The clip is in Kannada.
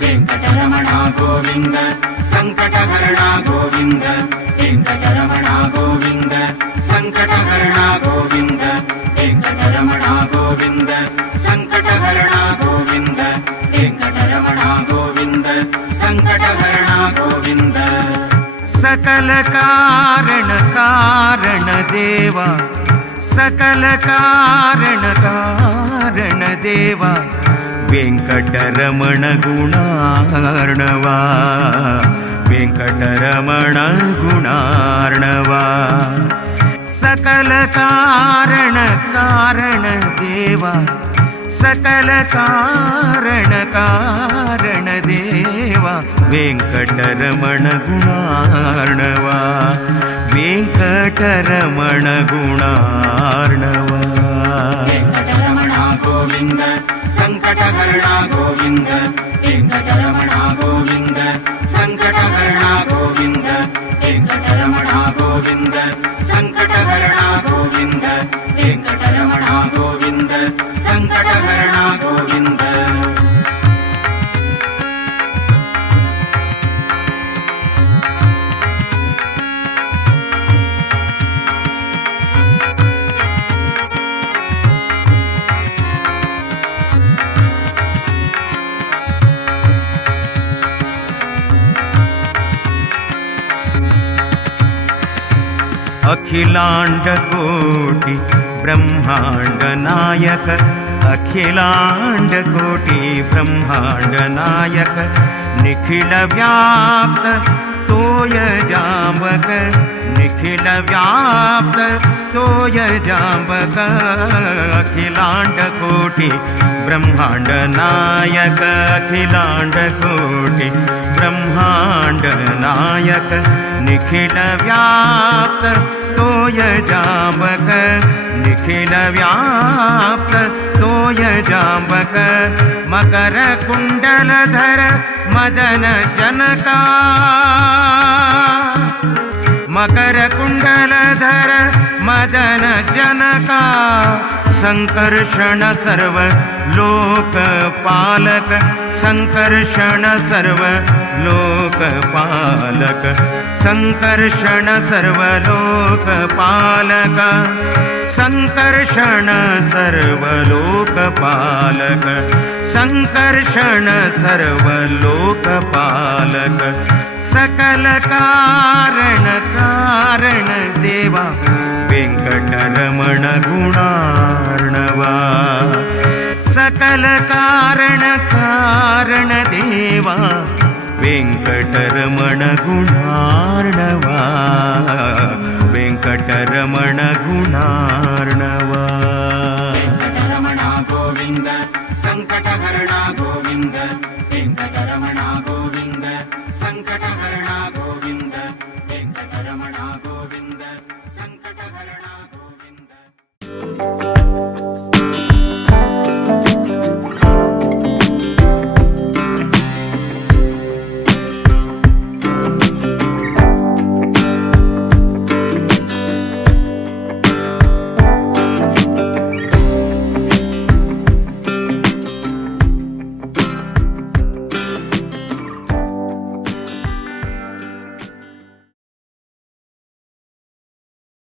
ವೆಂಕಟರಮಣ ಗೋವಿಂದ ಸಂಕಟಹರಣ ಗೋವಿಂದ ವೆಂಕಟರಮಣ ಗೋವಿಂದ ಸಂಕಟಹರಣ ಗೋವಿಂದ ವೆಂಕಟರಮಣ ಗೋವಿಂದ ಸಂಕಟಹರಣ ಗೋವಿಂದ ವೆಂಕಟರಮಣ ಗೋವಿಂದ ಸಂಕಟಹರಣ ಗೋವಿಂದ. ಸಕಲ ಕಾರಣ ಕಾರಣ ದೇವ ಸಕಲ ಕಾರಣ ಕಾರಣ ದೇವ ವೆಂಕಟರಮಣ ಗುಣಾರ್ಣವ ವೆಂಕಟರಮಣ ಗುಣಾರ್ಣವ. ಸಕಲ ಕಾರಣ ಕಾರಣ ದೇವ ಸಕಲ ಕಾರಣ ಕಾರಣ ದೇವ ವೆಂಕಟರಮಣ ಗುಣಾರ್ಣವ ವೆಂಕಟರಮಣ ಗುಣಾರ್ಣವ. ವೆಂಕಟರಮಣ ಗೋವಿಂದ ಸಂಕಟಹರಣ ಗೋವಿಂದ ವೆಂಕಟರಮಣ ಗೋವಿಂದ ಸಂಕಟಹರಣ ಗೋವಿಂದ ವೆಂಕಟರಮಣ ಗೋವಿಂದ ಸಂಕಟಹರಣ ಗೋವಿಂದ ವೆಂಕಟರಮಣ ಗೋವಿಂದ ಸಂಕಟಹರಣ ಗೋವಿಂದ. अखिलांड कोटि ब्रह्मांड नायक अखिलांड कोटि ब्रह्मांड नायक निखिल व्याप्त तोय जाम्बक निखिल व्याप्त तोय जाम्बक. अखिलांड कोटि ब्रह्मांड नायक अखिलांड कोटि ब्रह्मांड नायक निखिल व्याप्त तोय जाम्बक निखिल व्याप्त तोय जाम्बक. मकर कुंडलधर मदन जनका मकर कुंडलधर मदन जनका संकर्षण सर्व लोकपालक संकर्षण सर्व लोकपालक संकर्षण सर्व लोकपालक संकर्षण सर्व लोकपालक संकर्षण सर्व लोकपालक. सकल कारण कारण देवा वेंकटरमण गुणार्णवा सकल कारण कारण देवा वेंकटरमण गुणार्णवा वेंकटरमण गुणार्णवा. ವೆಂಕಟರಮಣ ಗೋವಿಂದ ಸಂಕಟಹರಣ ಗೋವಿಂದ ವೆಂಕಟರಮಣ ಗೋವಿಂದ ಸಂಕಟಹರಣ ಗೋವಿಂದ ವೆಂಕಟರಮಣ ಗೋವಿಂದ ಸಂಕಟಹರಣ ಗೋವಿಂದ.